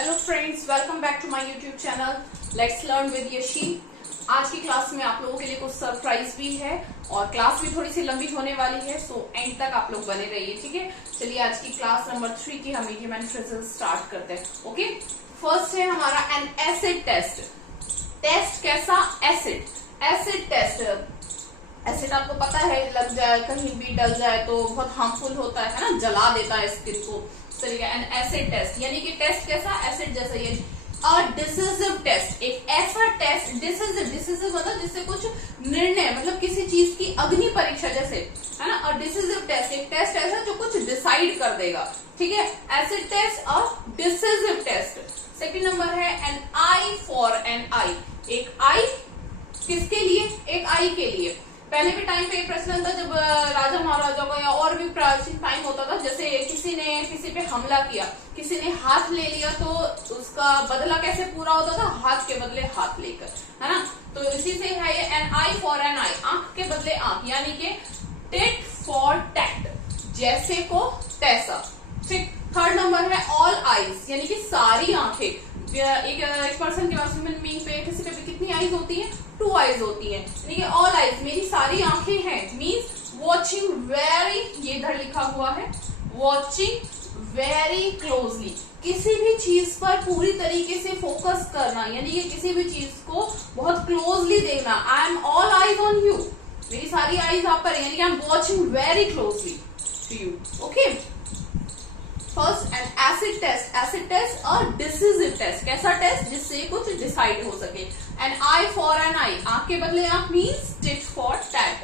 Hello friends, welcome back to my YouTube channel let's learn with Yashi. आज की class में आप लोगों के लिए कुछ सरप्राइज भी है और क्लास भी थोड़ी सी लंबी होने वाली है, सो एंड तक आप लोग बने रहिए। ठीक है, चलिए आज की क्लास नंबर 3 की हम मीडियम एंड फ्रेजेस स्टार्ट करते हैं। ओके, फर्स्ट है हमारा एन एसिड टेस्ट। टेस्ट कैसा? Acid test. एसिड आपको पता है लग जाए, कहीं भी डल जाए तो बहुत हार्मफुल होता है ना, जला देता है स्किन को। चलिए, एन एसिड टेस्ट यानी कि टेस्ट कैसा? एसिड जैसा। यानी अ डिसिसिव टेस्ट, एक ऐसा टेस्ट। डिसिसिव मतलब जिससे कुछ निर्णय, मतलब किसी चीज की अग्नि परीक्षा जैसे, है ना। अ डिसिसिव टेस्ट, एक टेस्ट ऐसा जो कुछ डिसाइड कर देगा। ठीक है, एसिड टेस्ट और डिसिसिव टेस्ट। सेकंड नंबर है एन आई फॉर एन आई। एक आई किसके लिए? एक आई के लिए। पहले भी टाइम पे एक प्रचलन था जब राजा महाराजा का या और भी प्राचीन टाइम होता था, जैसे किसी ने किसी पे हमला किया, किसी ने हाथ ले लिया तो उसका बदला कैसे पूरा होता था? हाथ के बदले हाथ लेकर, है ना। तो इसी से है ये N eye for an eye, आंख के बदले आंख, यानी कि टिट फॉर टैट, जैसे को तैसा। ठीक। थर्ड नंबर है ऑल आईज, यानी कि सारी आंखें। एक पर्सन के पास ह्यूमन बीइंग पे किसी पे भी कितनी आईज होती है? 2 आईज होती है, यानी कि ऑल आईज, मेरी सारी आंखें हैं। मीन्स वॉचिंग वेरी, ये इधर लिखा हुआ है, वॉचिंग वेरी क्लोजली, किसी भी चीज पर पूरी तरीके से फोकस करना, यानी कि किसी भी चीज को बहुत क्लोजली देखना। I am all eyes on you, मेरी सारी आईज आप पर, यानी कि I am watching very closely to you. Okay, first an acid test. Acid test और डिसिसिव टेस्ट, कैसा टेस्ट? जिससे कुछ डिसाइड हो सके। An eye for an eye, आंख के बदले आंख, means tit for tat.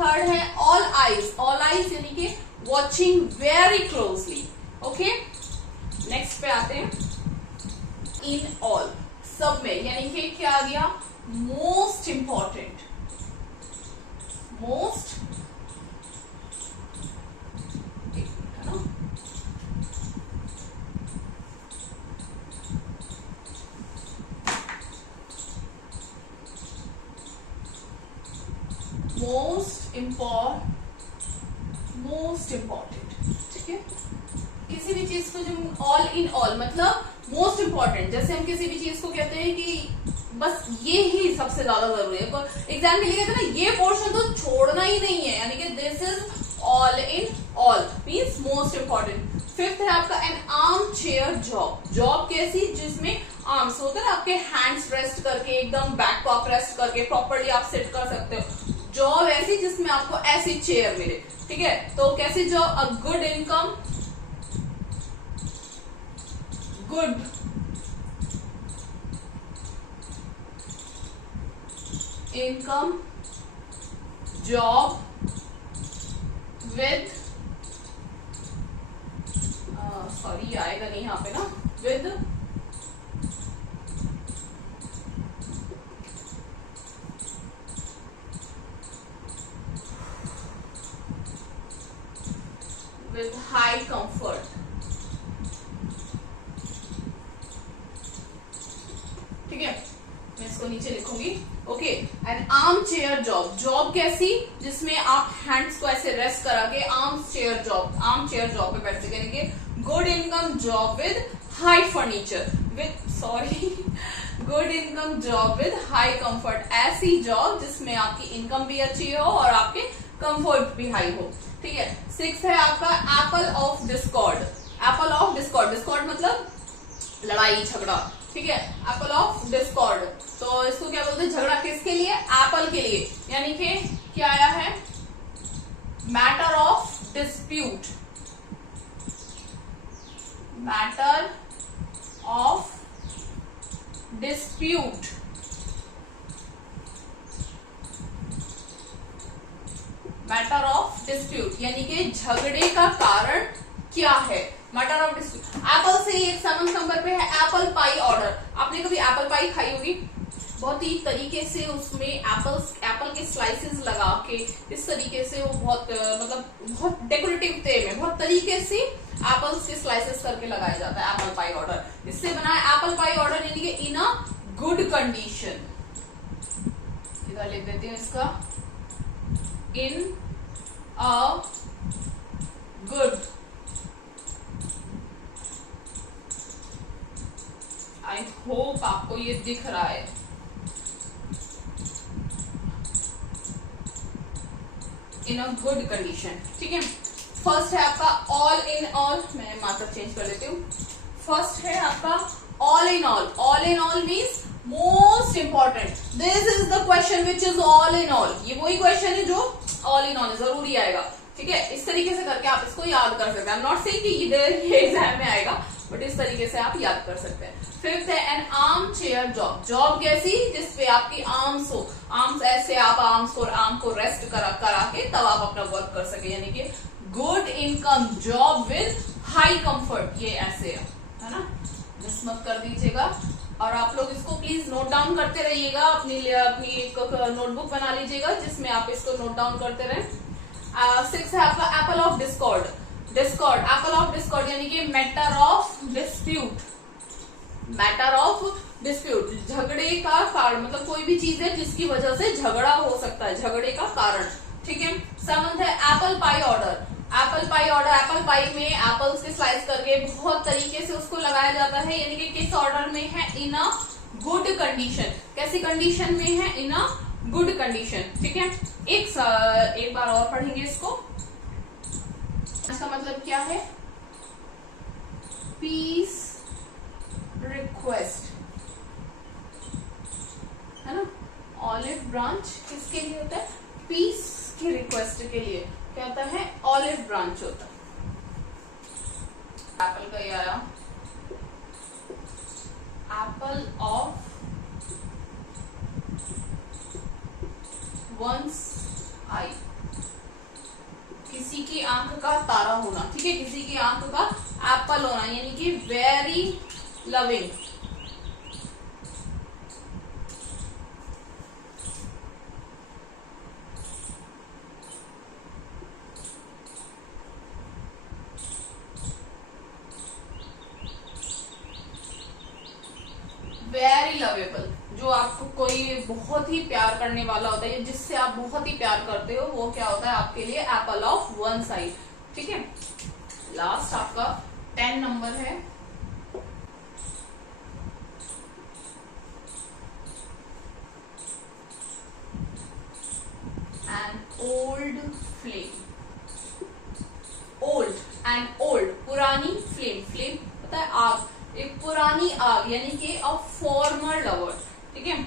Third है ऑल आईज। ऑल आईज यानी कि watching very closely. Okay, next पे आते हैं इन ऑल, सब में, यानी कि क्या आ गया? Most important. Most, most important. ठीक है, किसी भी चीज को जो ऑल इन ऑल मतलब मोस्ट इम्पॉर्टेंट, जैसे हम किसी भी चीज को कहते हैं कि बस ये ही सबसे ज्यादा जरूरी है। एग्जाम के लिए कहते हैं ना, ये पोर्शन तो छोड़ना ही नहीं है, यानी कि this is all in all, means most important. Fifth है आपका N arm chair job. Job कैसी? जिसमें आर्म्स होते हैं ना, आपके हैंड्स रेस्ट करके, एकदम बैक को आप रेस्ट करके प्रॉपरली आप सिट कर सकते हो। जॉब ऐसी जिसमें आपको ऐसी चेयर मिले। ठीक है, तो कैसी job? A good income, good income job with, sorry आएगा नहीं यहाँ पे ना, विद हाई कंफर्ट। ठीक है, मैं इसको नीचे लिखूंगी। Okay, N arm chair job. Job कैसी? जिसमें आप हैंड्स को ऐसे रेस्ट करा के arm chair job, arm chair job पे बैठ सकेंगे। Good income job with high furniture, with sorry good income job with high comfort, ऐसी जॉब जिसमें आपकी इनकम भी अच्छी हो और आपके कंफर्ट भी हाई हो। ठीक है, सिक्स है आपका Apple of Discord. Apple of Discord, Discord मतलब लड़ाई झगड़ा। ठीक है, एप्पल ऑफ डिस्कॉर्ड, तो इसको क्या बोलते हैं? झगड़ा किसके लिए? एप्पल के लिए, यानी कि क्या आया है? Matter of dispute, matter of dispute, matter of dispute, यानी कि झगड़े का कारण क्या है? Matter of dispute. एप्पल से एक 7 नंबर पे है एप्पल पाई ऑर्डर। आपने कभी एप्पल पाई खाई होगी? बहुत ही तरीके से उसमें एप्पल के स्लाइसेस लगा के, इस तरीके से वो बहुत मतलब बहुत डेकोरेटिव वे में, बहुत तरीके से एप्पल्स के स्लाइसेस करके लगाया जाता है एप्पल पाई ऑर्डर। इससे बना है एप्पल पाई ऑर्डर, यानी कि इन अ गुड कंडीशन। इधर लिख देती हूँ इसका, इन अ गुड होप आपको ये दिख रहा है। इन अ गुड कंडीशन, ठीक है। फर्स्ट है आपका ऑल इन ऑल, मैं मार्कर चेंज कर लेती हूँ। फर्स्ट है आपका all in all. All in all means most important, this is the question which is all in all. ये वही क्वेश्चन है जो ऑल इन ऑल जरूरी आएगा, ठीक है। इस तरीके से करके आप इसको याद कर सकते हैं। आई एम नॉट सेइंग कि ये एग्जाम में आएगा, बट इस तरीके से आप याद कर सकते हैं। फिफ्थ है N arm chair job. Job कैसी? जिसपे आपकी आर्म्स हो, आर्म्स ऐसे आप आर्म को रेस्ट करा के तब आप अपना वर्क कर सके, यानी कि good income job with high comfort, ये ऐसे है ना, मिस मत कर दीजिएगा। और आप लोग इसको प्लीज नोट डाउन करते रहिएगा, अपनी एक नोटबुक बना लीजिएगा जिसमें आप इसको नोट डाउन करते रहें। सिक्स है आपका Apple of Discord. Discord, Apple of Discord यानी कि matter of dispute. Matter of dispute, झगड़े का कारण, मतलब कोई भी चीज है जिसकी वजह से झगड़ा हो सकता है, झगड़े का कारण, ठीक है। सेवंथ है apple pie order. Apple pie order, apple pie में एप्पल्स के स्लाइस करके बहुत तरीके से उसको लगाया जाता है, यानी कि किस ऑर्डर में है? इन अ गुड कंडीशन। कैसी कंडीशन में है? इन अ गुड कंडीशन, ठीक है। एक बार और पढ़ेंगे इसको। इसका मतलब क्या है? पीस रिक्वेस्ट, है ना। ऑलिव ब्रांच किसके लिए होता है? पीस की रिक्वेस्ट के लिए क्या होता है? ऑलिव ब्रांच होता है। एप्पल का ये आया, एप्पल ऑफ वंस आई, किसी की आंख का तारा होना, ठीक है। किसी की आंख का एप्पल होना, यानी कि वेरी लविंग। वेरी लवेबल, जो आपको कोई बहुत ही प्यार करने वाला होता है, जिससे आप बहुत ही प्यार करते हो, वो क्या होता है आपके लिए? एप्पल ऑफ वन साइड, ठीक है। लास्ट आपका 10 नंबर है an old flame. Old and old, पुरानी, फ्लेम, फ्लेम पता है आग, एक पुरानी आग, यानी कि अ फॉर्मर लवर, ठीक है।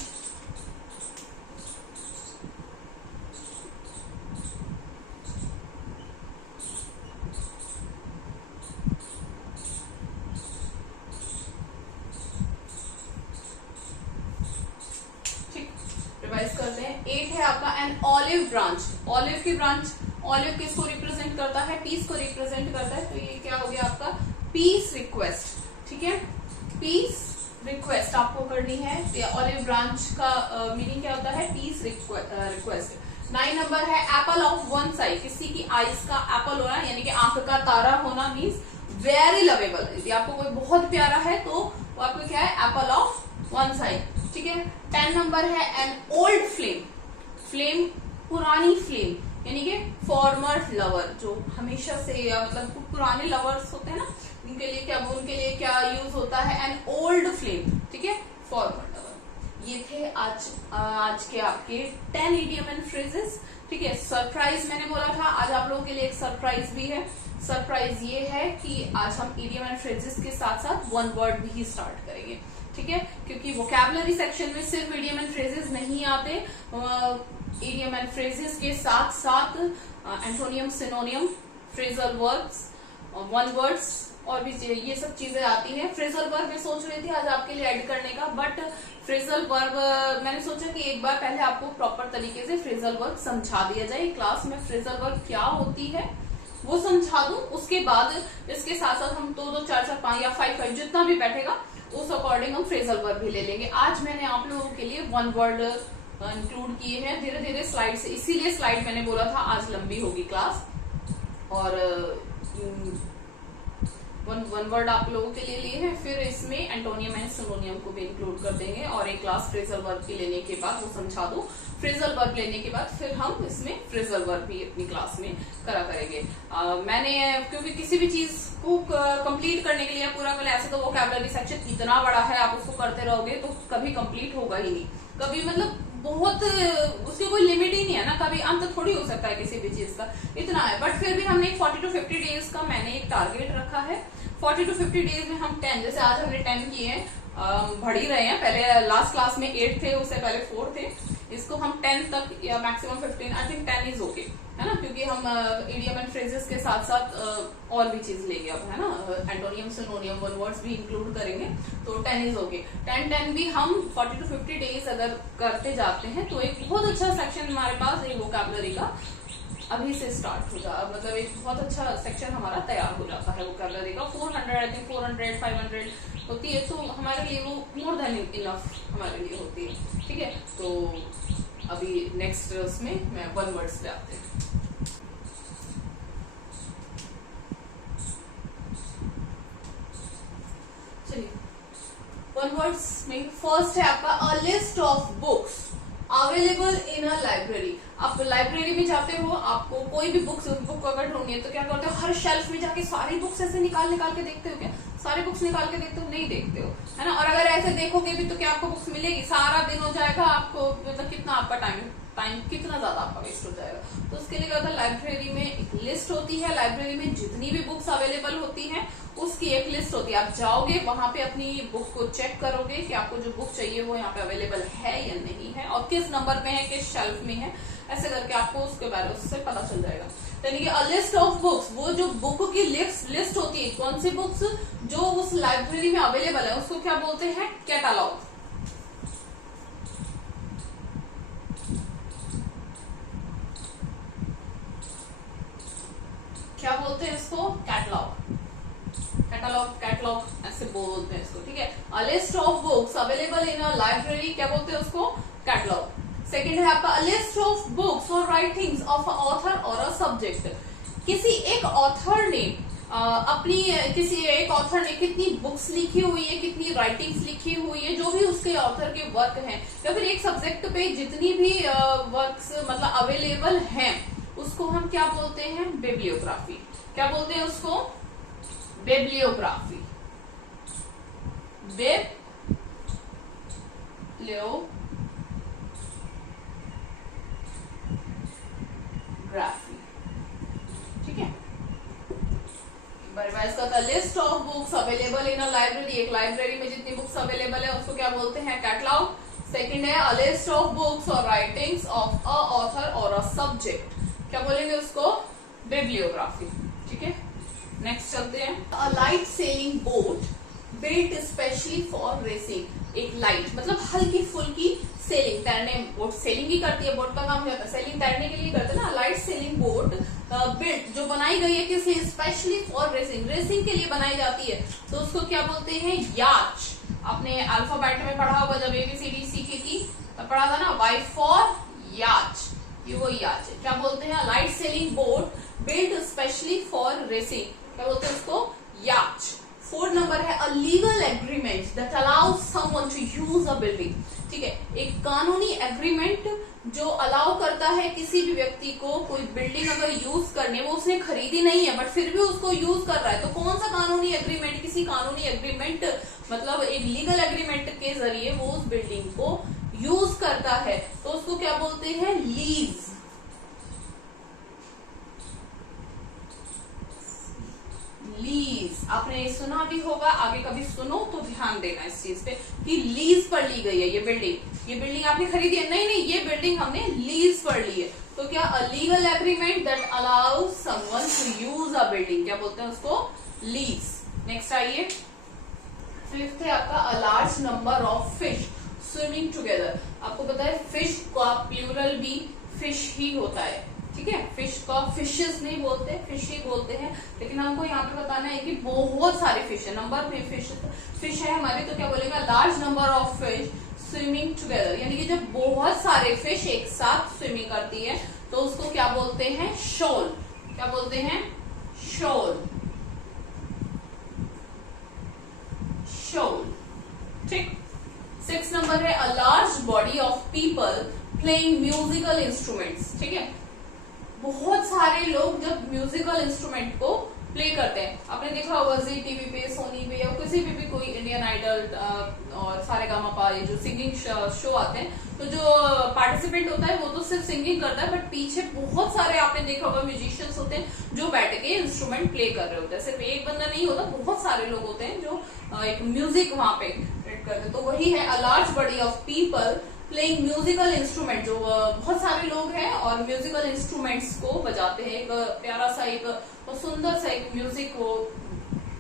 ठीक, रिवाइज करते हैं। 8 है आपका एन ऑलिव ब्रांच। ऑलिव की ब्रांच, ऑलिव किसको रिप्रेजेंट करता है? पीस को रिप्रेजेंट करता है, तो ये क्या हो गया आपका? पीस रिक्वेस्ट, ठीक है। पीस रिक्वेस्ट आपको करनी है। ऑलिव ब्रांच का मीनिंग क्या होता है? Peace request. 9 नंबर है एप्पल ऑफ वन साइड, किसी की आइज का एप्पल होना, यानी कि आंख का तारा होना, मीन्स वेरी लवेबल। यदि आपको कोई बहुत प्यारा है तो वो आपको क्या है? एप्पल ऑफ वन साइड, ठीक है। 10 नंबर है एन ओल्ड फ्लेम। फ्लेम पुरानी फ्लेम, यानी कि फॉर्मर लवर, जो हमेशा से मतलब पुराने लवर्स होते हैं ना, उनके लिए क्या यूज होता है? एन ओल्ड फ्लेम, ठीक है, फॉर्मर लवर। ये थे आज के आपके 10 इडियम एंड फ्रेजेस, ठीक है। सरप्राइज मैंने बोला था, आज आप लोगों के लिए एक सरप्राइज भी है। सरप्राइज ये है कि आज हम इडियम एंड फ्रेजेस के साथ साथ वन वर्ड भी स्टार्ट करेंगे, ठीक है, क्योंकि वोकैबुलरी सेक्शन में सिर्फ इडियम एंड फ्रेजेस नहीं आते, इडियम एंड फ्रेजेस के साथ साथ antonym, सिनोनियम, phrasal words, one words और भी ये सब चीजें आती हैं। फ्रेजल वर्ब मैं सोच रही थी आज आपके लिए ऐड करने का, बट फ्रेजल वर्ब मैंने सोचा कि एक बार पहले आपको प्रॉपर तरीके से फ्रेजल वर्ब समझा दिया जाए, क्लास में फ्रेजल वर्ब क्या होती है वो समझा दूं, उसके बाद इसके साथ साथ हम 2-2, 4-4, 5 या 5 जितना भी बैठेगा उस अकॉर्डिंग हम फ्रेजल वर्ब भी ले लेंगे। आज मैंने आप लोगों के लिए वन वर्ड इंक्लूड किए हैं धीरे धीरे स्लाइड से, इसीलिए स्लाइड मैंने बोला था आज लंबी होगी क्लास। और वन वर्ड आप लोगों के लिए लिए हैं। फिर इसमें एंटोनियम एंड सिनोनियम को भी इंक्लूड कर देंगे, और एक क्लास फ्रेजल वर्ब की लेने के बाद, वो समझा दूं, फ्रेजल वर्ब लेने के बाद फिर हम इसमें फ्रेजल वर्ब भी अपनी क्लास में करा करेंगे। मैंने क्योंकि किसी भी चीज को कंप्लीट करने के लिए पूरा कर, ऐसे तो वोकैबुलरी सेक्शन इतना बड़ा है, आप उसको करते रहोगे तो कभी कंप्लीट होगा ही नहीं, कभी मतलब बहुत उसकी कोई लिमिट ही नहीं है ना, कभी अंत थोड़ी हो सकता है किसी भी चीज का, इतना है। बट फिर भी हमने 40 to 50 डेज का मैंने एक टारगेट रखा है। 40 to 50 डेज में हम 10, जैसे आज हमने 10 किए हैं, बढ़ ही रहे हैं, पहले लास्ट क्लास में 8 थे, उससे पहले 4 थे, इसको हम 10 तक या maximum 15, I think 10 is okay, है ना, क्योंकि हम इडियम एंड फ्रेजेस के साथ साथ और भी चीज लेंगे अब, है ना, एंटोनियम सिनोनियम वन वर्ड्स भी इंक्लूड करेंगे, तो 10 इज ओके। 10 भी हम 40 to 50 डेज अगर करते जाते हैं तो एक बहुत अच्छा सेक्शन हमारे पास एक वोकैबुलरी का अभी से स्टार्ट हो जाता, मतलब एक बहुत अच्छा सेक्शन हमारा तैयार हो जाता है वोकैबुलरी का। 400 आई थिंक 400 500 होती है, तो हमारे लिए वो मोर देन इनफ हमारे लिए होती है, ठीक है। तो अभी नेक्स्ट उसमें मैं वन वर्ड्स पे आते हैं। चलिए वन वर्ड्स में फर्स्ट है आपका a list of books available in a library. आप लाइब्रेरी में जाते हो, आपको कोई भी बुक अगर ढूंढनी है तो क्या करते हो, हर शेल्फ में जाके सारी बुक्स ऐसे निकाल के देखते हो क्या? सारी बुक्स निकाल के देखते हो? नहीं देखते हो, है ना। और अगर ऐसे देखोगे भी तो क्या आपको बुक्स मिलेगी? सारा दिन हो जाएगा आपको, मतलब कितना आपका टाइम कितना ज्यादा आपका वेस्ट हो जाएगा। तो उसके लिए क्या होता है, लाइब्रेरी में एक लिस्ट होती है, लाइब्रेरी में जितनी भी बुक्स अवेलेबल होती हैं उसकी एक लिस्ट होती है। आप जाओगे वहां पे अपनी बुक को चेक करोगे कि आपको जो बुक चाहिए वो यहाँ पे अवेलेबल है या नहीं है, और किस नंबर पे है, किस शेल्फ में है, ऐसे करके आपको उसके बारे में उससे पता चल जाएगा। यानी कि अ लिस्ट ऑफ बुक्स, वो जो बुक की लिस्ट होती है, कौन सी बुक्स जो उस लाइब्रेरी में अवेलेबल है उसको क्या बोलते हैं? कैटलॉग। क्या बोलते हैं इसको? कैटलॉग। कैटलॉग ऐसे बोलते हैं इसको, ठीक है। A list of books available in a library, क्या बोलते हैं उसको? कैटलॉग। सेकेंड है आपका अ लिस्ट ऑफ बुक्स और राइटिंग्स ऑफ अ ऑथर और अ सब्जेक्ट। किसी एक ऑथर ने किसी एक ऑथर ने कितनी बुक्स लिखी हुई है, कितनी राइटिंग्स लिखी हुई है, जो भी उसके ऑथर के वर्क हैं, या फिर एक सब्जेक्ट पे जितनी भी वर्क्स मतलब अवेलेबल हैं, उसको हम क्या बोलते हैं? बिब्लियोग्राफी। क्या बोलते हैं उसको? बिब्लियोग्राफी। ठीक है। इसका list of books available in a library, एक लाइब्रेरी में जितनी बुक्स अवेलेबल है उसको क्या बोलते हैं? कैटलॉग। सेकंड है अ लिस्ट ऑफ बुक्स और राइटिंग्स ऑफ अ ऑथर और अ सब्जेक्ट, क्या बोलेंगे उसको? बिब्लियोग्राफी, ठीक है। नेक्स्ट चलते हैं। A light sailing boat built specially for racing. एक लाइट मतलब हल्की फुल्की सेलिंग, तैरने, बोट सेलिंग ही करती है, बोट का काम होता है सेलिंग, तैरने के लिए करते हैं ना। लाइट सेलिंग बोट बिल्ट जो बनाई गई है किस लिए? स्पेशली फॉर रेसिंग, रेसिंग के लिए बनाई जाती है, तो उसको क्या बोलते हैं? याच। आपने अल्फाबेट में पढ़ा होगा जब ABCD सीखी थी तब पढ़ा था ना, वाई फॉर याच, ये वो याच है। क्या बोलते हैं? Light sailing boat built specially for racing, क्या बोलते हैं उसको? याच। फोर्थ नंबर है a legal agreement that allows someone to use a building, ठीक है। एक कानूनी एग्रीमेंट जो अलाउ करता है किसी भी व्यक्ति को कोई बिल्डिंग अगर यूज करने, वो उसने खरीदी नहीं है बट फिर भी उसको यूज कर रहा है, तो कौन सा कानूनी एग्रीमेंट? किसी कानूनी एग्रीमेंट मतलब एक लीगल एग्रीमेंट के जरिए वो उस बिल्डिंग को यूज करता है, तो उसको क्या बोलते हैं? लीज। लीज आपने सुना भी होगा, आगे कभी सुनो तो ध्यान देना इस चीज पे कि लीज पर ली गई है ये बिल्डिंग। ये बिल्डिंग आपने खरीदी है? नहीं, ये बिल्डिंग हमने लीज पर ली है। तो क्या? A legal agreement that allows someone to use a building, क्या बोलते हैं उसको? लीज। नेक्स्ट आइए, फिफ्थ है आपका a large number of fish swimming together. आपको पता है फिश का प्लूरल भी फिश ही होता है, ठीक है। फिश का फिशेस नहीं बोलते, फिश ही बोलते हैं, लेकिन हमको यहाँ पे बताना है कि बहुत सारे फिश है, नंबर में फिश है हमारी, तो क्या बोलेगा? Large number of fish swimming together, यानी कि जब बहुत सारे फिश एक साथ स्विमिंग करती है तो उसको क्या बोलते हैं? शोल। क्या बोलते हैं? शोल। ठीक। 6 नंबर है a large body of people playing musical instruments. ठीक है, बहुत सारे लोग जब म्यूजिकल इंस्ट्रूमेंट को प्ले करते हैं, आपने देखा होगा जी टीवी पे, सोनी पे या किसी पे भी कोई इंडियन आइडल और सारेगामापा ये जो सिंगिंग शो आते हैं, तो जो पार्टिसिपेंट होता है वो तो सिर्फ सिंगिंग करता है, बट पीछे बहुत सारे आपने देखा होगा म्यूजिशियंस होते हैं जो बैठ के इंस्ट्रूमेंट प्ले कर रहे होते हैं। सिर्फ एक बंदा नहीं होता, बहुत सारे लोग होते हैं जो एक म्यूजिक वहां पे क्रिएट करते हैं। तो वही है a large body of people playing musical instrument, जो बहुत सारे लोग हैं और म्यूजिकल इंस्ट्रूमेंट्स को बजाते हैं, एक प्यारा सा एक सुंदर सा एक म्यूजिक को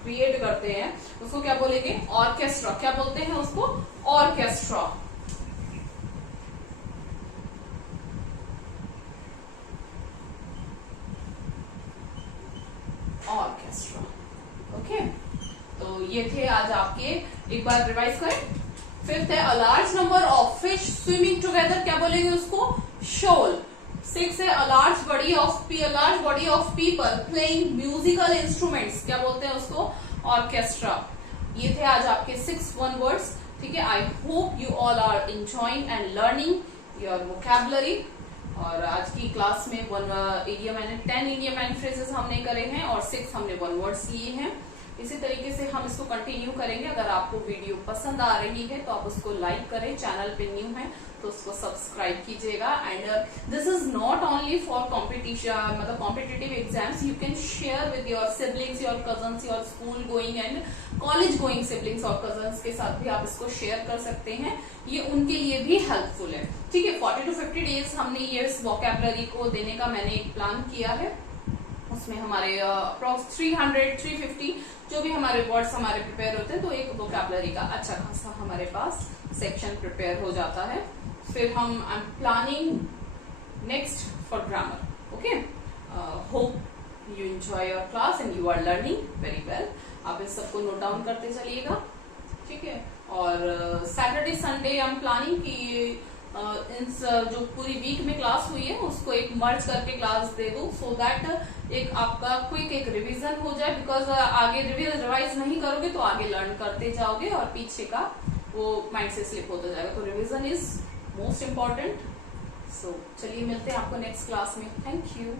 क्रिएट करते हैं। उसको क्या बोलेंगे? ऑर्केस्ट्रा। क्या बोलते हैं उसको? ऑर्केस्ट्रा। ऑर्केस्ट्रा। ओके, तो ये थे आज आपके, एक बार रिवाइज करें। 5th है a large number of fish swimming together. क्या बोलेंगे उसको? शोल। 6 है a large body of people playing musical instruments. क्या बोलते हैं उसको? ऑर्केस्ट्रा। ये थे आज आपके 6 वन वर्ड्स। ठीक है, I hope you all are enjoying and learning your vocabulary. और आज की क्लास में 10 इडियम एंड फ्रेजेस हमने करे हैं और 6 हमने वन वर्ड्स लिए हैं। इसी तरीके से हम इसको कंटिन्यू करेंगे। अगर आपको वीडियो पसंद आ रही है तो आप उसको लाइक करें, चैनल पे न्यू है तो उसको सब्सक्राइब कीजिएगा। And this is not only for competition, मतलब competitive exams, you can share with your siblings, your cousins, your school going and college going siblings और कजन्स के साथ भी आप इसको शेयर कर सकते हैं। ये उनके लिए भी हेल्पफुल है। ठीक है, 40 to 50 डेज हमने ये इस वोकैबुलरी को देने का मैंने एक प्लान किया है। उसमें हमारे अप्रॉक्स 300-350 जो भी हमारे वर्ड्स हमारे प्रिपेयर होते हैं, तो एक वोकैबुलरी का अच्छा खासा हमारे पास सेक्शन प्रिपेयर हो जाता है। फिर हम I am planning next for grammar. Okay, hope you enjoy your class and you are learning very well. आप इस सबको नोट डाउन करते चलिएगा। ठीक है, और Saturday Sunday I am planning कि जो पूरी वीक में क्लास हुई है उसको एक मर्ज करके क्लास दे दूं, सो दैट एक आपका क्विक एक रिवीजन हो जाए। बिकॉज आगे रिवाइज नहीं करोगे तो आगे लर्न करते जाओगे और पीछे का वो माइंड से स्लिप होता जाएगा। तो रिवीजन इज मोस्ट इम्पॉर्टेंट। सो चलिए मिलते हैं आपको नेक्स्ट क्लास में। Thank you.